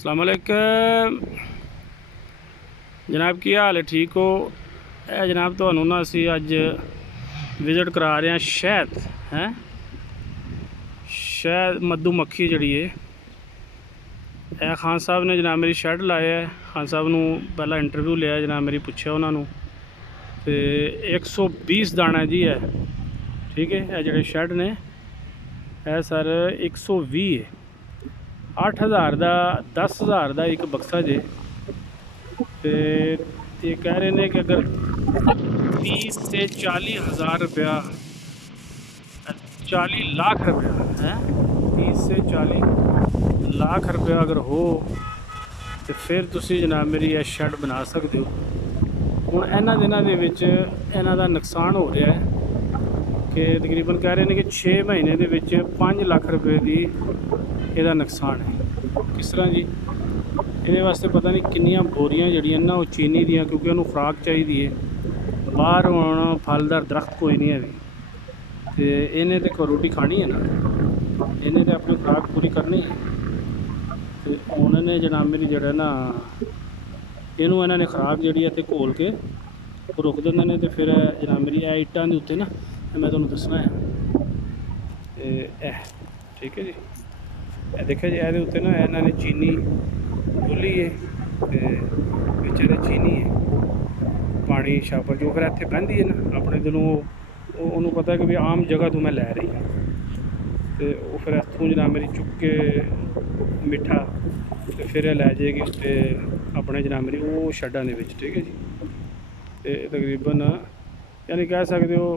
अस्सलाम वालेकुम जनाब, की हाल है? ठीक हो? जनाब ਤੁਹਾਨੂੰ ना असी अज विजिट करा रहे हैं शहद है शहद मधुमक्खी जी है। खान साहब ने जनाब मेरी शैड लाया है। खान साहब ने पहला इंटरव्यू लिया, जनाब मेरी पूछा उन्होंने तो 120 दाना जी है। ठीक है, ये जोड़े शैड ने है सर 120 है। 8000 का 10,000 का एक बक्सा जे। तो ये कह रहे हैं कि अगर 30 से 40 हज़ार रुपया 40 लाख रुपया है 30 से 40 लाख रुपया अगर हो तो फिर तुसी जनाब मेरी यह शैड बना सकते हो। हुण इन्हां दिनां दे विच इन्हां दा नुकसान हो रहा है कि तकरीबन कह रहे हैं कि 6 महीने दे विच 5 लाख रुपए की ਇਹਦਾ नुकसान है। किस तरह जी? ये वास्ते पता नहीं किन्नियां बोरियां जड़ियां ना वो चीनी दियां, क्योंकि उन्होंने खुराक चाहिए है। बाहर हुण फलदार दरख्त कोई नहीं है तो इन्हें तो रोटी खानी है ना, इन्हें तो अपनी खुराक पूरी करनी है। तो उन्होंने जनाब मेरी जड़ा ना इनू इन्होंने खुराक जी है घोल के रुक देंगे ने। तो फिर जनाब मेरी इट्टां के उत्ते ना मैं तुहानूं दसना है। ठीक है जी, देखो जी ये उत्ते ना इन्होंने चीनी डोली है बिच चीनी है पानी छापर जो फिर इत्थे बहती है ना अपने दिलों उन्होंने पता है कि भी आम जगह तो मैं लै रही हूँ। तो वो फिर इतों जनाब मेरी चुक के मिठा तो फिर लै जाएगी उत्ते अपने जनाब मेरी वो शैडां दे विच। ठीक है जी, तो तकरीबन यानी कह सकते हो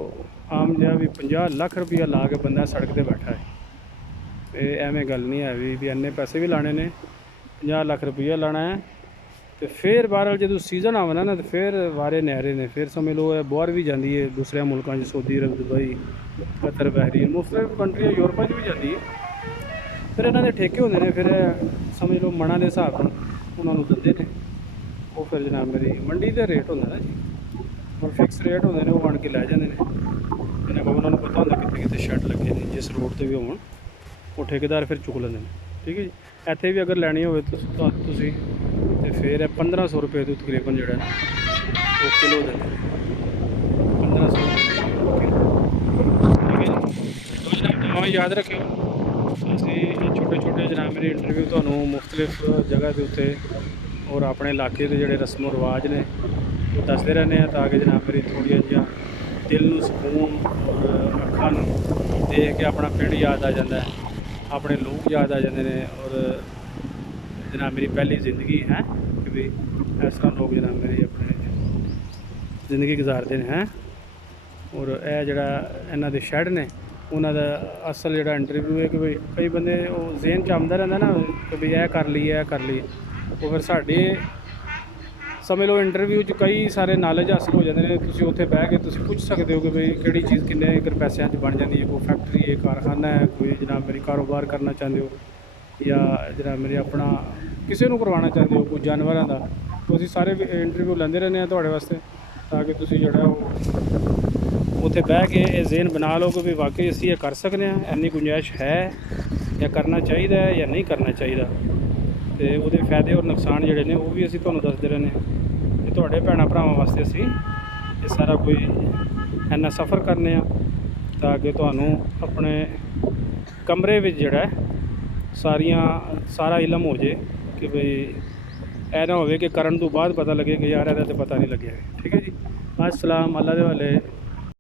आम जहा भी 50 लाख रुपया ला के बंदा सड़क पर बैठा है। तो एवें गल नहीं है भी इन्ने पैसे भी लाने ने, 50 लाख रुपया लाना है। तो फिर बहरहाल जो सीज़न आना ना तो फिर वारे न्यारे ने, फिर समझ लो बाहर भी जाती है दूसरे मुल्कों सऊदी अरब दुबई कतर बहरीन मुख्तलिफ कंट्रियाँ यूरोपा भी जाती है। फिर इन्होंने ठेके होंगे ने, फिर समझ लो मना के हिसाब से उन्होंने दिंदे ने। वो फिर जनाब मेरी मंडी का रेट होंगे ना जी, और फिक्स रेट होंगे ने, वो बन के लै जाते हैं। इन्होंने को उन्होंने पता होंगे कितने कितने शैड लगे ने, जिस रोड पर भी हो वो ठेकेदार फिर चुक लेंगे। ठीक है जी, इत्थे भी अगर लैनी हो तो फिर 1500 रुपये तो तकरीबन जोड़ा वो किलो देंगे 1500 ठीक है जी। तो जनाब दुआएं याद रखियो। असी छोटे छोटे जनाब मेरे इंटरव्यू तो मुख्तलिफ जगह के उत्ते और अपने इलाके के जोड़े रस्मों रिवाज ने वो दसते रहने हैं, ताकि जनाब मेरी थोड़ी जिहा दिल में सुकून और अखा देख के अपना पिंड याद आ जाता है, अपने लोग याद आ जाते हैं। और जनाब मेरी पहली ज़िंदगी है कि भी इस तरह लोग जनाब मेरी अपने ज़िंदगी गुजारते हैं। और यह जड़ा इन्हों के शैड ने उन्होंने असल जो इंटरव्यू है कि भाई कई बंदे जेहन च आंदा रहता ना कि भाई यह कर ली है कर ली, वो फिर साढ़े समझ लो इंटरव्यू कई सारे नॉलेज हासिल हो जाते हैं। तुम उत्थे बह के तुम पूछ सकते हो कि भाई किहड़ी चीज़ किन्ने अगर पैसों बन जाती है, कोई फैक्ट्री है कारखाना है, कोई जनाब मेरी कारोबार करना चाहते हो या जनाब मेरे अपना किसी को करवाना चाहते हो कोई जानवरों का, तो असीं सारे इंटरव्यू लेंदे रहने हैं तुहाडे वास्ते, ताकि तुसीं जिहड़ा उत्थे बह के ये ज़हन बना लो कि भी वाकई असीं ये कर सकते हैं, इन्नी गुंजाइश है या करना चाहिए या नहीं करना चाहिए। तो वो फायदे और नुकसान जोड़े ने वो भी असीं तुहानूं दसदे रहने ते तुहाडे भैणां भरावां वास्ते असीं ये सारा कोई इन्ना सफ़र करने ताकि तुहानूं अपने कमरे विच जिहड़ा सारा इलम हो जाए कि भाई ऐ ना हो कि करन तो बाद पता लगे कि यार ये तो पता नहीं लगे। ठीक है जी, अस्सलाम अल्लाह दे वाले।